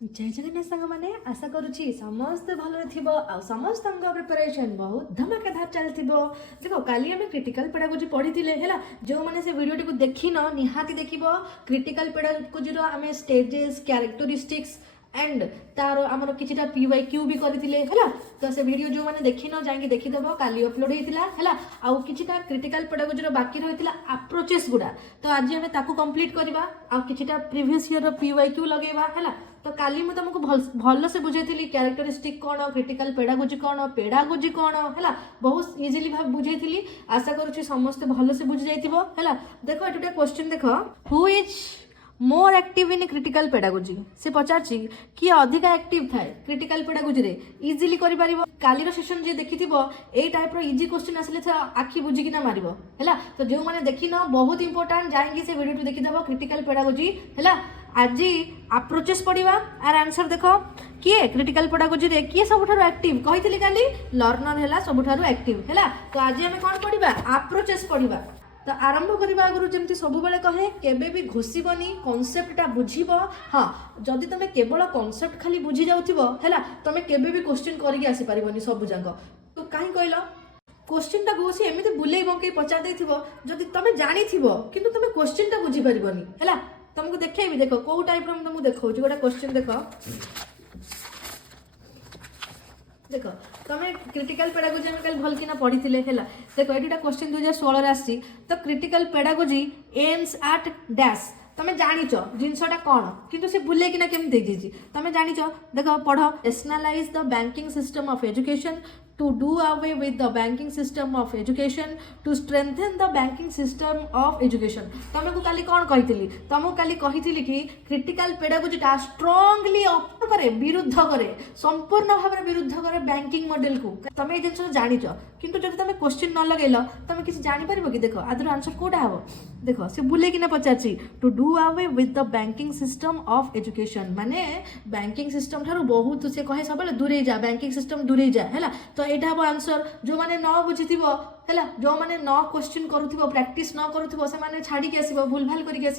जय जगन्नाथ सांग मैंने आशा करुच्ची समस्त भल समस्त प्रिपरेशन बहुत धमाकेदार चलती देख काली आम क्रिटिकल पेडागोजी पढ़ी है जो मैंने से वीडियो टी देख न निहाती देख क्रिटिकल पेडागोजी आम स्टेजेस कैरेक्टरिस्टिक्स एंड तार आमर किछिटा PYQ भी करथिले हैला तो से वीडियो जो माने देखि न जांगे देखिदेबो काली अपलोड हेतिला हैला आउ किछिटा क्रिटिकल पेडागोजी रो बाकी रहितिला अप्रोचेस गुडा तो आज हमें ताकू कंप्लीट करबा आउ किछिटा प्रीवियस ईयर रो PYQ लगेबा हैला तो काली मैं तुमको भल से बुझेइथिली कैरेक्टरिस्टिक कोन क्रिटिकल पेडागोजी कोन हैला बहुत इजीली भाव बुझेइथिली आशा करूची समस्त भल से बुझ जाइतिबो हैला देखो एटुटा क्वेश्चन देखो who is more active in critical pedagogy से पचारची किए अधिका एक्टिव थाए क्रिटिकल पेडागोजी रे इजीली करि परिबो कालीर सेशन जे देखिथिबो ए टाइप रो इजी क्वेश्चन आसले था आखि बुझिकिना मारिबो हैला तो जो माने देखिन बहुत इंपोर्टेंट जाएंगे से वीडियो देखि देबो क्रिटिकल पेडागोजी हैला आज अप्रोचेस पढ़िबा आर आंसर देखो किए क्रिटिकल पेडागोजी रे किए सबठारो एक्टिव कहिथिली काली लर्नर हैला सबठारो एक्टिव हैला तो आज हमें कोन पढ़िबा अप्रोचेस पढ़िबा तो आरंभ करने आगु जमी सब कहे केबे भी घोषबनी कनसेप्टा बुझब हाँ जदि तुम केवल कनसेप्ट खाली बुझी जाऊथिबो हैला तुम केबे भी क्वेश्चन करके आसी परिबनी सब जाक तो कहीं कहल क्वेश्चनटा घोषी एमती बुले बंकई पचार देथिबो जदि तुम जानिथिबो किंतु तुम क्वेश्चनटा बुझी परिबनी हैला तुमको देखैबी देखो को टाइप रो तुमको देखौची गोटा क्वेश्चन देखो देखो तुम क्रिटिकल पेडागोजी में कल भल कि पढ़ी थे है देखो ये क्वेश्चन 2016 आसी तो critical pedagogy aims at dash तुम जानिच जिनसटा कौन किंतु से बुले कि केमती देजी तुम जानिच देख पढ़ nationalise the banking system of education to do away with the banking system of education to strengthen the banking system of education तुमको काली कौन कही तुमको काली कही कि क्रिटिकल पेडागोजी टा स्ट्रांगली अपोज करे विरुद्ध करे संपूर्ण भाव में विरुद्ध करे बैंकिंग मॉडल को तुम ये जिन जानिच किंतु जब तुम क्वेश्चन न लगेल तुम किसी जानी पार कि देख आदर आंसर कोटा हम देख सी बुले कि पचार to do away with the banking system of education माने बैंकिंग सिस्टम ठार बहुत से कहे सब दूरे जा बैंकिंग सिस्टम दूरे जा है तो यहाँ हम आंसर जो मैंने न बुझी है जो मैंने न क्वेश्चन करूँ प्रैक्टिस न करूँ से मैंने छाड़ी आसो भूल भाल करके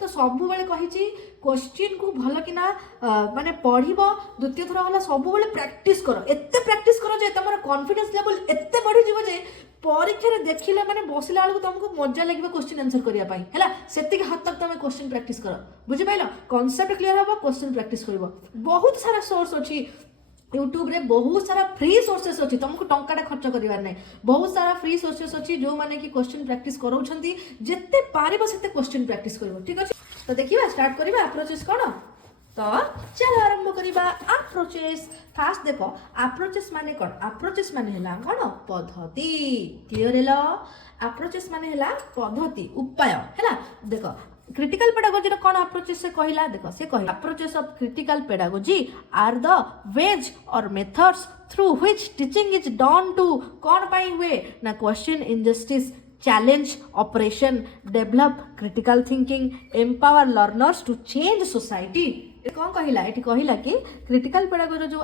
तो सब कही क्वेश्चन को भल कि माने पढ़ द्वितीय थर है सब प्रैक्टिस कर एत प्रैक्टिस कर जे तुम कॉन्फिडेंस लेवल एत बढ़ी जे परीक्षा देखिले माने बसिला बेलू तुमको मजा लगे क्वेश्चन आंसर करने से हद तक तुम क्वेश्चन प्रैक्टिस कर बुझिपाल कॉन्सेप्ट क्लियर हम क्वेश्चन प्रैक्टिस कर बहुत सारा सोर्स अच्छी यूट्यूब रे बहुत सारा फ्री सोर्सेस अच्छी तुमको टंकाटा खर्च करार ना बहुत सारा फ्री सोर्सेस अच्छी जो मैंने कि क्वेश्चन प्रैक्टिस कराउछंती जेते पारिबो सेते क्वेश्चन प्रैक्टिस करिवो ठीक अछि तो देखिबा स्टार्ट करिबा अप्रोचेस कोन तो चलो आरंभ करिबा अप्रोचेस फास्ट देखो अप्रोचेस माने कोन अप्रोचेस माने हला कोन पद्धति क्लियर हेलो अप्रोचेस माने हला पद्धति उपाय हैला देखो क्रिटिकल पेडागोजी कौन अप्रोचेस से कहला देखो से कह approaches of critical pedagogy are the ways और methods through which teaching is done to कौन पाई हुए ना question injustice challenge oppression develop critical thinking empower learners to change society कौन कहला ये कहला कि क्रिटिकल पेडागोजी जो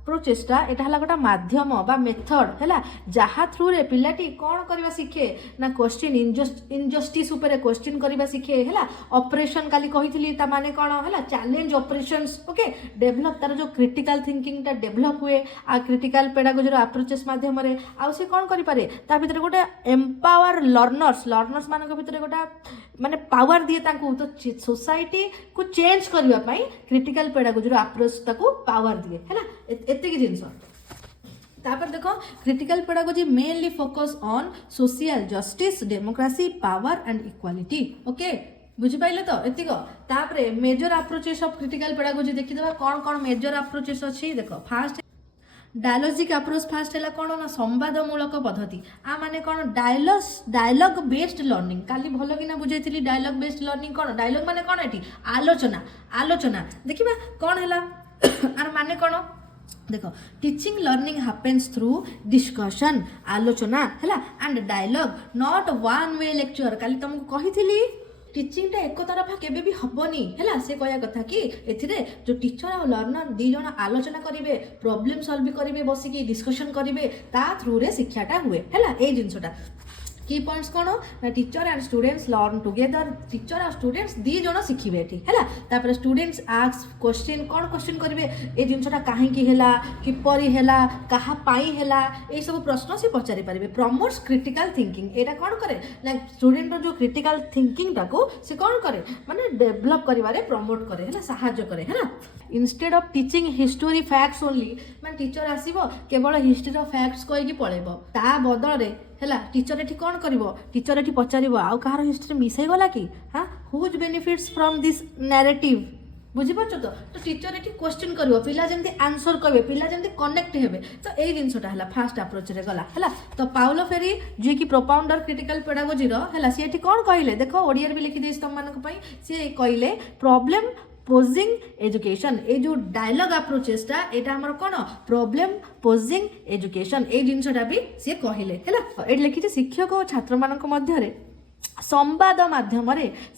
अप्रोचेसटा एटा हला गोटा माध्यम बा मेथड हैला जहा थ्रू रे पिलाटी कोन करबा सिखे ना क्वेश्चन इनजस्टिस ऊपर क्वेश्चन करबा सिखे हैला ऑपरेशन काली कहितली ता माने कोन हैला चैलेंज ऑपरेशंस ओके डेवलप तार जो क्रिटिकल थिंकिंग ता डेवलप हुए आ क्रिटिकल पेडागोजी रो अप्रोचेस माध्यम रे आ से कोन करि पारे ता भीतर गोटा एम्पावर लर्नर्स मान के भीतर गोटा माने पावर दिए तांको तो सोसाइटी को चेंज करबा पई क्रिटिकल पेडागोजी रो अप्रोच ताको पावर दिए हैला एतिक जिनस तापर देखो critical pedagogy mainly focus on social justice democracy power and equality okay बुझिपाइले तो एतिक तापर major approaches of critical pedagogy देखि देबा कोन कोन मेजर अप्रोचेस अछि देखो फास्ट डायलॉजिक अप्रोच फास्ट है कौन ना संवादमूलक पद्धति आ माने कौन डायलॉग बेस्ड लर्निंग काली भल कि बुझाई डायलॉग बेस्ड लर्निंग कौन डायलॉग माने कौन एटी आलोचना आलोचना देखिबा कौन है आर माने कौन देखो teaching learning happens through discussion आलोचना है and dialogue not one way lecture काली तुमको कही टीचिंगटा एक तरफा केबे भी हबनी हैला से कहया कथा कि एथिरे जो टीचर और लर्नर दी जण आलोचना करिवे प्रॉब्लम सॉल्व करिवे बसिकी डिस्कशन करिवे ता थ्रू रे शिक्षाटा हुए हैला ए जिंसटा की पॉइंट्स कौन ना teacher and students learn together teacher और स्टूडेंट्स दी जन शिखिबे एठी हैला तापर स्टूडेंट्स आस्क क्वेश्चन कौन क्वेश्चन करिवे ए जिनसटा काहेकि हैला किपरि हैला कहा पाई हैला ए सब प्रश्न से पचारि परिबे प्रमोट्स क्रिटिकल थिंकिंग एटा कौन करे ना स्टूडेंट जो क्रिटिकल थिंकिंग टाको से कौन करे माने डेवलप करिवारे प्रमोट करे हैला सहायता करे हैला instead of teaching history facts only माने टीचर आसीबो केवल हिस्ट्री ऑफ फैक्ट्स कहि पळेबो ता बदल रे हैला टीचर एठी कौन करिवो टीचर एठी पचारिवो आ कहार हिस्ट्री मिसै गला कि हां whose benefits from this narrative बुझी पारछ तो टीचर एठी क्वेश्चन करिवो पिला जेंति आंसर कहबे पिला जेंति कनेक्ट हेबे तो एई जिंसटा हैला फर्स्ट अप्रोच रे गला हैला तो पाउलो फेरी जे कि प्रोपाउंडर क्रिटिकल पेडागोजी रो हैला सी एठी कौन कहिले देखो ओडिया रे भी लिखि देस तम मानक पई सी कहिले प्रॉब्लम पोजिंग एजुकेशन ए जो डायलॉग अप्रोचेसटा एटा हमर कोन प्रॉब्लम पोजिंग एजुकेशन ए जिंसटा भी सी कहिले हैला ए लिखि शिक्षक और छात्र मानक मध्य रे संवाद माध्यम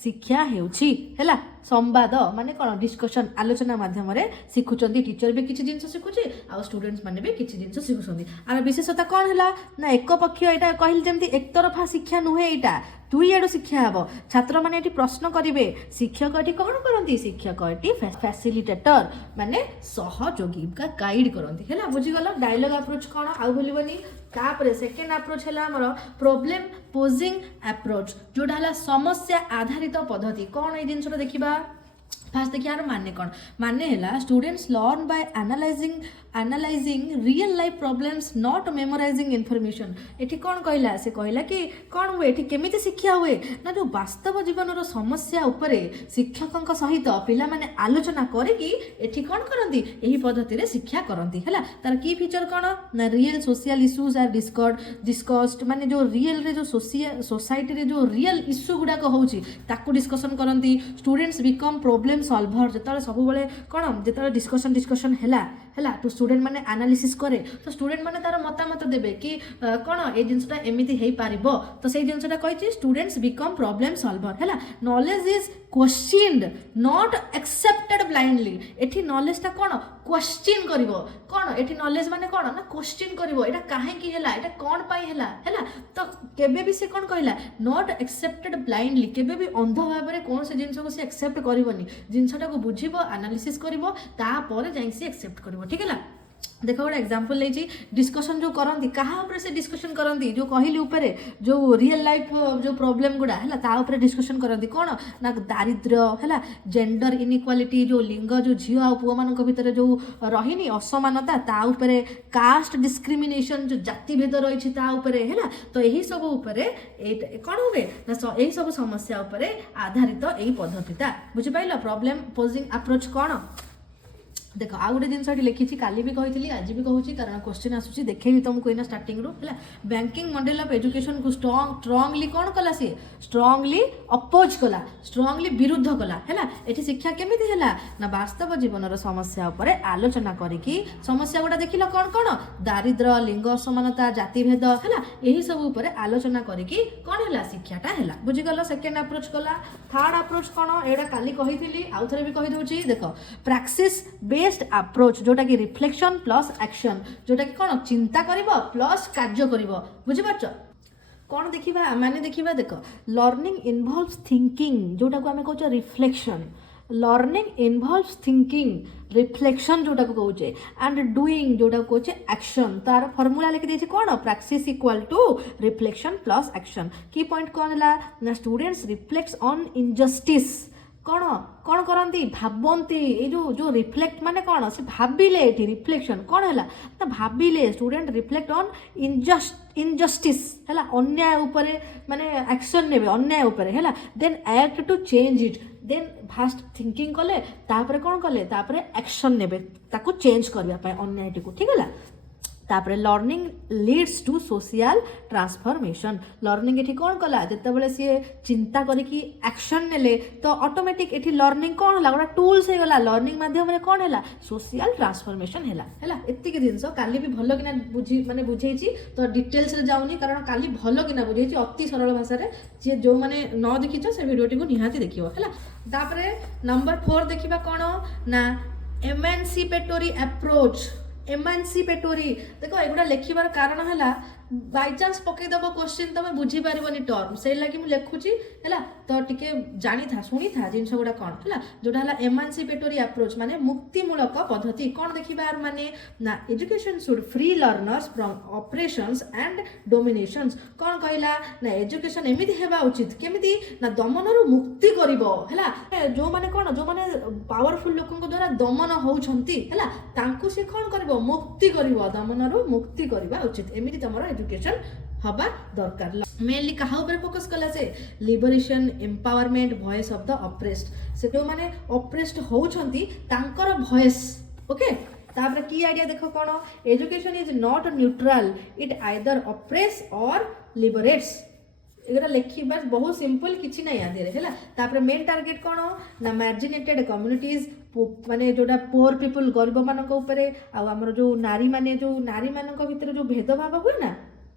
शिक्षा हेउछि हैला संवाद माने कौन डिस्कशन आलोचना माध्यम शिखुंट टीचर भी किसी जिनस शिखुची आ स्टूडेंट्स माने भी किसी जिनस शिखुंट आर विशेषता कौन है ना एक पक्ष यहाँ कहली जमी एक तरफा शिक्षा नुहे यहाँ दुई आड़ शिक्षा हे छात्र मैंने प्रश्न करेंगे शिक्षक ये कौन करती शिक्षक ये फैसिलिटेटर माने सहयोगी का गाइड करती है बुझीगल डायलॉग अप्रोच कौन आउ भूलनी तापर सेकेंड अप्रोच है आमर प्रॉब्लम पोजिंग अप्रोच जोटा है समस्या आधारित पद्धति कौन ये जिनस देखा फास्ट देखिए यार माने कौन माने है students learn by analyzing real life problems not memorizing information एठी कौन कहला से कहला कि कौन हुए एठी केमिति शिक्षा हुए ना जो वास्तव जीवन रो समस्या उपरे शिक्षकक सहित पिला माने आलोचना करिकी एठी कौन करंती एही पद्धति रे शिक्षा करंती हैला तार की फीचर कौन ना real social issues are discussed माने जो रियल रे जो सोसाइटी रे जो रियल इश्यू गुडा को होउची ताकू डिस्कशन करंती स्टूडेंट्स बिकम प्रॉब्लम सॉल्वर जिते सब कौन जिते डिस्कशन है तो स्टूडेंट माने एनालिसिस करे तो स्टूडेंट माने तार मतामत देबे कि कौन ये जिनसटा एमिति हेई पारिबो तो सेही जिनसटा कहिछि स्टूडेंट्स बिकम प्रॉब्लम सॉल्वर है knowledge is questioned not accepted blindly एठी नॉलेज ता कौन क्वेश्चन करिवो कौन एठी नॉलेज माने कौन ना क्वेश्चन करिवो एटा काहे कि हैला एटा कौन पाई हैला तो केबे भी से कौन कहला नॉट एक्सेप्टेड ब्लाइंडली केबे भी अंध भाबरे कौन से जिंस को से एक्सेप्ट करिवोनी जिनसटा को बुझिबो एनालिसिस करिवो तापर जाई से एक्सेप्ट करिवो ठीक है देखो गोटे एग्जांपल लेछि डिस्कशन जो करंती कहा ऊपर से डिस्कशन करंती जो कहली ऊपर जो रियल लाइफ जो प्रॉब्लम गुडा है ता ऊपर डिस्कशन करंती कौन ना दारिद्र्य है जेंडर इनइक्वालिटी जो लिंग जो झील आ पुआ मान भितर जो रहीनी असमानता ता ऊपर कास्ट डिस्क्रिमिनेशन जो जाति भेद रही ता ऊपर है तो यही सब ऊपर कौन हुए ना यही सब समस्या ऊपर आधारित यही पद्धतिटा बुझिपाइल प्रॉब्लम पोजिंग अप्रोच कौन देख आउ गोटे जिन लिखी काली भी कही आज भी कहूँ कारण क्वेश्चन आसूसी देखेबी तुमको इना स्टार्टिंग रू है बैंकिंग मॉडल ऑफ एजुकेशन को स्ट्रांगली कौन कला सी स्ट्रांगली अपोज कला स्ट्रांगली विरुद्ध कला है ये शिक्षा केमिति है ना वास्तव जीवन समस्या उपर आलोचना करी समस्या गुड़ा देख कौन कौन दारिद्र्य लिंग असमानता जातिभेद है यही सब उपर आलोचना करी कौन है शिक्षाटा है बुझीगल सेकेंड अप्रोच कला थर्ड अप्रोच कौन एटा काली कही आउ थे भी कहीदे देख प्रैक्टिस बेस्ड अप्रोच जोटा कि रिफ्लेक्शन प्लस एक्शन जोटा कि कौन चिंता करिवो प्लस कार्य करिवो बुझी पारछ कौन देखिबा माने देखिबा देख लर्निंग इन्वॉल्व्स थिंकिंग जोटा को आमे कहछ reflection learning involves thinking reflection जोटा को कहूचे एंड डूइंग जोटा को कहूचे एक्शन तार फॉर्मूला लिखि देछि कौन practice equal to reflection plus action की पॉइंट कौन है ना स्टूडेंट्स रिफ्लेक्ट्स ऑन इनजस्टिस कौन कौन करती भावती ये जो रिफ्लेक्ट माने कौन से भाविले ये रिफ्लेक्शन कौन है ना भाविले स्टूडेंट रिफ्लेक्ट ऑन इनजस्टिस है अन्याय उपरे माने एक्शन नेबे अन्याय उपरे है then act to change it then fast thinking कले तापरे कौन कले तापरे एक्शन नेबे ताको चेंज करबा पय अन्यायटी को ठीक है तापरे learning leads to social transformation learning एठी कौन कला जितेबाला सी चिंता करिकी एक्शन नेले तो ऑटोमेटिक एठी लर्निंग कौन है गोटा टूल्स हो गला लर्निंग माध्यम रे कौन है सोशल ट्रांसफॉर्मेशन है एतिक जिनस काली भी भल किना बुझी माने बुझेछि तो डिटेल्स रे जाउनी कारण काली भल किना बुझेछि अति सरल भाषा रे जे जो माने न देखिछ से वीडियोटी को निहाती देखियो है तापरे नंबर 4 देखिबा कौन ना एमांसिपेटरी अप्रोच एमांसिपेटरी देखो एगुड़ा लिखिबार कारण है बाय चांस पकईदेव क्वेश्चन तुम बुझीपारनि टर्म से लगी मुझे लिखुची है तो टी जानी था शुणी था जिनस गुड़ा कौन है जोटा है एमानसिपेटोरी अप्रोच माने मुक्तिमूलक पद्धति कौन देखा माने ना education should free learners from oppressions and dominations कौन कहला ना एजुकेशन एमिति हेबा उचित केमिति ना दमनरु मुक्ति करिवो हैला जो माने कौन जो माने पावरफुल लोकन द्वारा दमन होउछंती हैला तांकु से कौन करिवो मुक्ति करिवो दमनरु मुक्ति करिवा उचित एमिति तमरो एजुकेशन हवा दरकार मेनली कहा ऊपर फोकस कला से liberation empowerment voice of the oppressed से जो माने ऑप्रेस्ड होउछंती तांकर वॉइस ओके तापर की आइडिया देखो कौन education is not neutral it either oppress और लिबरेट्स एगरा लिखा बहुत सिंपल किसी ना याद है तापर मेन टार्गेट कौन ना मार्जिनेटेड कम्युनिटीज माने जोटा पुअर पीपल गरीब मान आमर जो नारी माने जो नारी मान भीतर जो भेदभाव हुए ना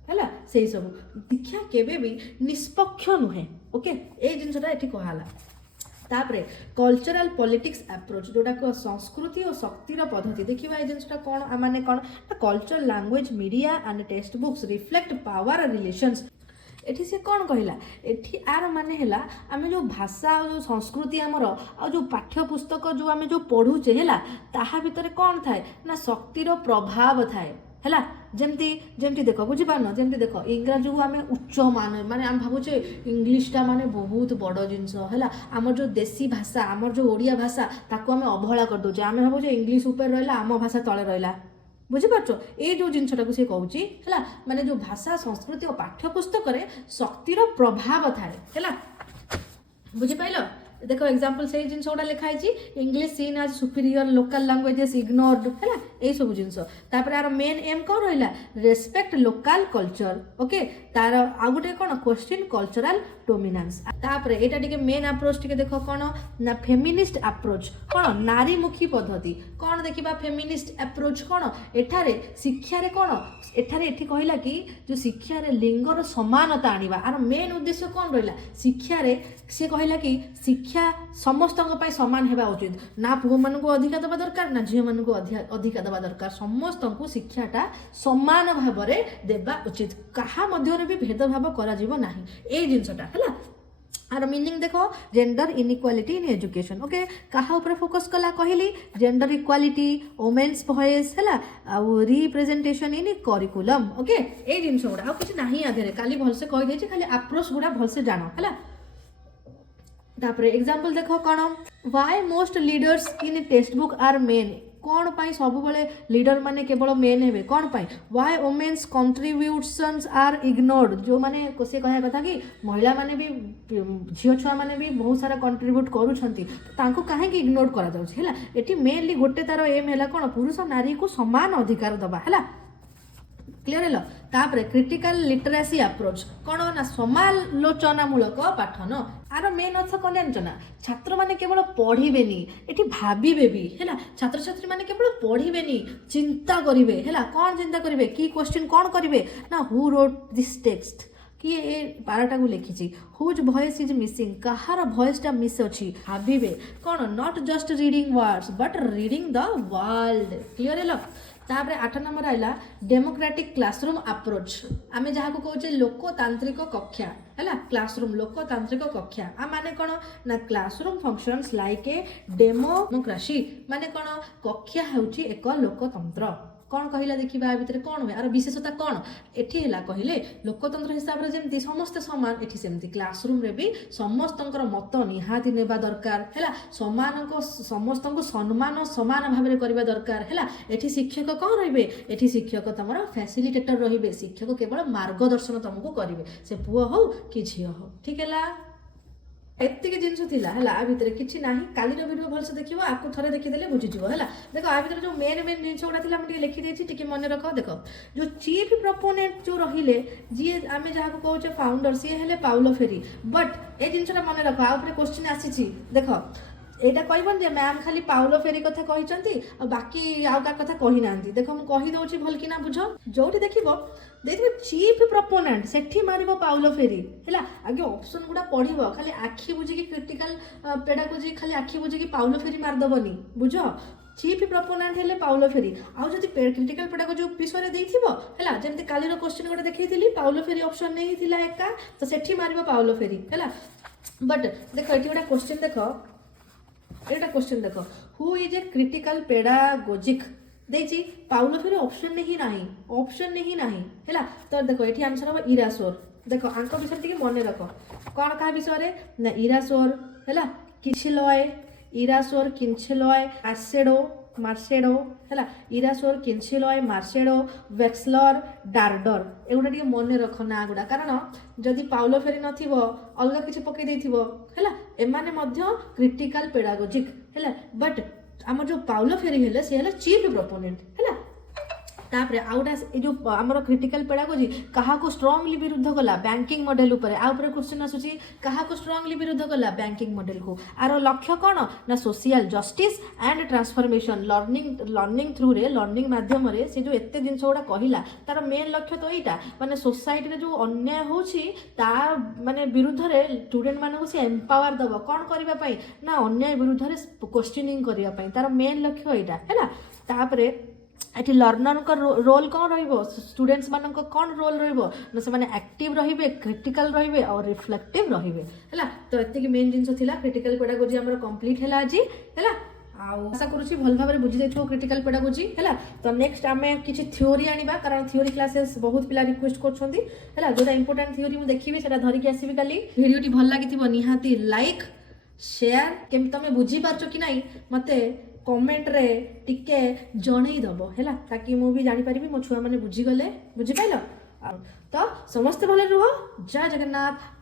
है से सब शिक्षा केबे भी निष्पक्ष नुहे ओके ये जिनसा ये कहला तापरे कल्चरल पॉलिटिक्स अप्रोच जोटा संस्कृति और शक्तिर पद्धति देखिए ये जिनसा कौन माने कौन culture language media and text books reflect power relations एठी से कौन कहला एठी आर माने हैला आमे जो भाषा जो संस्कृति आमर आ जो पाठ्य पुस्तक जो आमे जो पढ़ुचे हैला ताहा भितर कौन थाए ना शक्तिर प्रभाव थाए हैला जेमती जेमती देख बुझीपारन जेमती देख इंग्राजी को आमे उच्च माने आम भावुचे इंग्लिशटा माने बहुत बड़ जिनस है आमर जो देशी भाषा आमर जो ओडिया भाषा ताको आमे अवहेला कर दउचे आमे भावुचे इंग्लिश ऊपर रहिला आम भाषा तले रहिला बुझीपार ये जो जिनटा सी कहूँ है माने जो भाषा संस्कृति और पाठ्यपुस्तक शक्तिर प्रभाव थाए है बुझीपाल देख एग्जांपल से जिन गुड़ा लिखाई इंग्लिश सीन आज सुपीरियर लोकल लैंग्वेजेस इग्नोर्ड है यही सब जिनस तार मेन एम कौन रहा रेस्पेक्ट लोकल कल्चर ओके तार आ गए कौन क्वेश्चन कल्चरल डोमिनेंस तापर एटा टिके मेन अप्रोच टिके देखो कौन ना फेमिनिस्ट अप्रोच कौन नारीमुखी पद्धति कौन देखा फेमिनिस्ट अप्रोच कौन एठारे शिक्षा रे कौन एठारे एठी कहला कि जो शिक्षा रे लिंगर समानता आनिबा आर मेन उद्देश्य कौन रहा शिक्षा रे से कहला कि शिक्षा समस्त सामान हेबा उचित ना पुओ मान को अधिका दबा दरकार ना झील मान को अधिका दबा दरकार समस्त को शिक्षाटा समान भाव में देवा उचित कहा मध्य भी भेदभाव करा जीवो नाही ए जिनसटा है आर मीनिंग देखो gender inequality in education okay कहा ऊपर फोकस कला कहली जेंडर इक्वालिटी वोमेन्स वॉइस है रिप्रेजेंटेशन इन करिकुलम ओके ए जिनस गुड़ा आ किसी नाही आधे काली भलसे कहि देछि खाली अप्रोच गुड़ा भलसे जानो है तापर एग्जांपल देखो कौन why most leaders in textbook are men कौन पाई सब बड़े लीडर माने केवल मेन हेबे कौन पाई why women's contributions are ignored जो माने से कहा कथा कि महिला माने भी झियो छुआ माने भी बहुत सारा कंट्रीब्यूट करूछंती तांको काहे कि इग्नोर करा जाउछ हैला एठी मेनली गोटे तार एम हैला कौन पुरुष नारी को समान अधिकार दबा हैला क्लियर है तापर क्रिटिकल लिटरेसी अप्रोच कौन ना समालोचनामूलक पाठन आर मेन अर्थ कौन जानना छात्र मैंने केवल पढ़ेनि ये भावे भी है छात्र छात्री मैंने केवल पढ़ेनि चिंता करेंगे है कौन चिंता करेंगे कि क्वेश्चन कौन करेंगे ना हु रोट दिस टेक्स्ट किए ए पाराटा को लिखी हुज वॉइस इज मिसिंग कहार वॉइसटा मिस अच्छी भावे कौन not just reading words but reading the world clear है तापर 8 नंबर आइला डेमोक्रेटिक क्लासरूम अप्रोच आमे जहाँ को कहचे लोकतांत्रिक कक्षा है क्लासरूम लोकतांत्रिक कक्षा आ माने कौन ना classroom functions like a democracy माने कौन कक्षा होची एक लोकतंत्र कौन कहला देखा भितर कौन हुए आर विशेषता कौन एठी है कहले लोकतंत्र हिसाब से जमी समस्ते सामान एठी सेमती क्लासरूम रे भी समस्त मत निहाती नेबा दरकार है समान समस्त को सम्मान सामान भाव में करवा दरकार है एठी शिक्षक कौन रहिबे एठी शिक्षक तुम फैसिलिटेटर रहिबे शिक्षक केवल मार्गदर्शन तुमको करेंगे से पुओ हो कि झील हो ठीक है एतिक जिनस है आ भितर किसी ना कालीर वीडियो भलसे देखो आपको थरे देखीदे बुझीज है देख आ भितर जो मेन मेन जिन गुड़ा मुझे लिखी मन रख देख जो चीफ प्रपोनेंट जो रहिले जी आम जहाँ को कहे फाउंडर सी है पाउलो फेरी बट ए जिनसा मन रख आउे क्वेश्चन आसी देख एटा कहबन जे मैम खाली पाउलो फेरी कथा कही बाकी आउ का कथा कही ना देख मुझे कहीदे भल कि बुझ जोटी देखो देखिए चीफ प्रपोनेंट सेठी मारिबो पाउलो फेरी है आगे ऑप्शन गुड़ा पढ़िबो खाली आखि बुझी क्रिटिकल पेडागोजी खाली आखि बुझी पाउलो फेरी मारदबनी बुझ चीफ प्रोपोनेंट हेले पाउलो फेरी आउ जदि क्रिटिकल पेडागोजी विषय देइथिबो हैला जेमति कालीर क्वेश्चन गोटे देखैथिली पाउलो फेरी ऑप्शन नहीं थिला एका तो सेठी मारिबो पाउलो फेरी हैला बट देखो एठी गोटे क्वेश्चन देखो एटा क्वेश्चन देखो who is a critical pedagogic देछि पाउलो फेरी ऑप्शन नहीं हैला तो देखो एठी आंसर हो इरासोर देखो आंक विषय टिके मने रखो कोन का विषय रे ना इरासोर हैला किछलय इरासोर किंछलय मार्सेडो हैला इरासोर किंछलय मार्सेडो वेक्सलर डार्डर एगुडा टिके मने रखो ना गुडा कारण जदि पाउलो फेरी नथिबो अलगा किछि पके देथिबो हैला एमाने मध्य क्रिटिकल पेडागोजिक हैला बट आम जो पाउलो फेरी हेले से हेले चीफ प्रोपोनेंट हैला तापरे आउटा ए जो हमर क्रिटिकल पेडागोजी कहा को स्ट्रांगली विरुद्ध कला बैंकिंग मॉडल ऊपर आ ऊपर क्वेश्चन आसुची कहा को स्ट्रांगली विरुद्ध कला बैंकिंग मॉडल को आरो लक्ष्य कोन ना social justice and transformation learning through रे लर्निंग माध्यम रे से जो एते दिन सोडा कहिला तार मेन लक्ष्य तो एटा माने सोसाइटी रे जो अन्याय होची ता माने विरुद्ध रे स्टूडेंट माने को से एम्पावर दबो कोन करिबा पई ना अन्याय विरुद्ध रे क्वेश्चनिंग करिबा पई तार मेन लक्ष्य एटा हैला तापरे एटी लर्नर का रोल कौन रहिबो स्टूडेंट्स मान कौन रोल रहिबो न से माने एक्टिव रहिबे क्रिटिकल रहिबे और रिफ्लेक्टिव रहिबे हैला तो एति मेन जिंस थिला क्रिटिकल पेडागोजी हमर कंप्लीट हैला आज हैला आशा करूँ भल भाव बुझी जाइए क्रिटिकल पेडागोजी है तो नेक्स्ट आम किसी थ्योरी आनिबा कारण थ्योरी क्लासेस बहुत पिला रिक्वेस्ट कर जो इंपोर्टेंट थ्योरी मुझे देखी से धरिकी आसबि काली वीडियोटी भल लगी निहाती लाइक शेयर केम तुम बुझी पारछ कि नहीं मते कमेंट रे टिके जणई दबो हैला ताकि मु भी जानि परिबि मो छुआ माने बुझी गले बुझी पाइलो तो समस्त भले रुह जय जगन्नाथ।